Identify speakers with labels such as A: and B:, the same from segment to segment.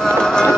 A: Thank you.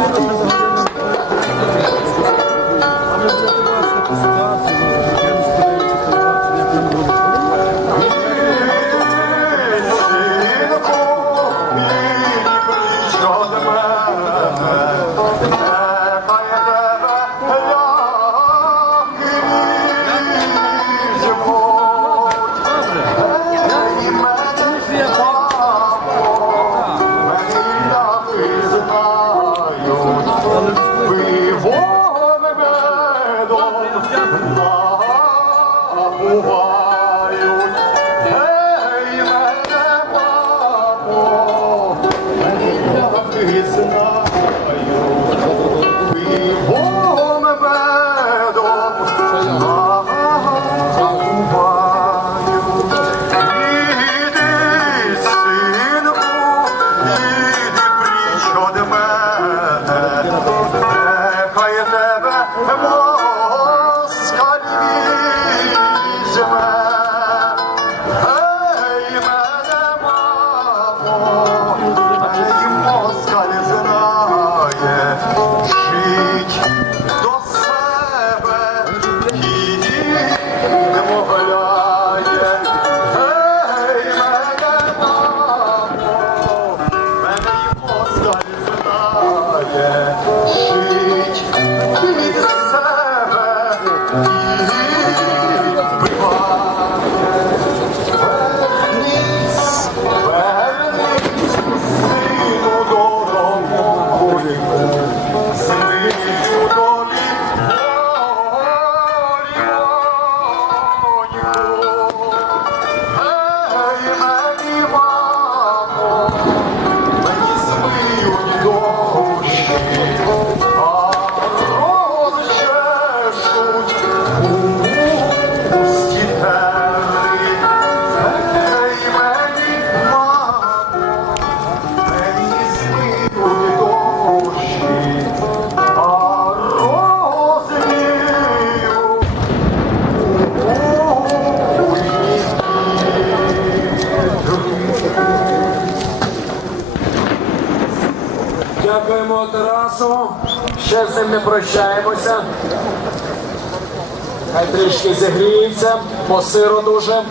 A: 감사합니다.
B: Música часу. Ще з ним не прощаємося. Хай трішки зігріється, по сиру дуже.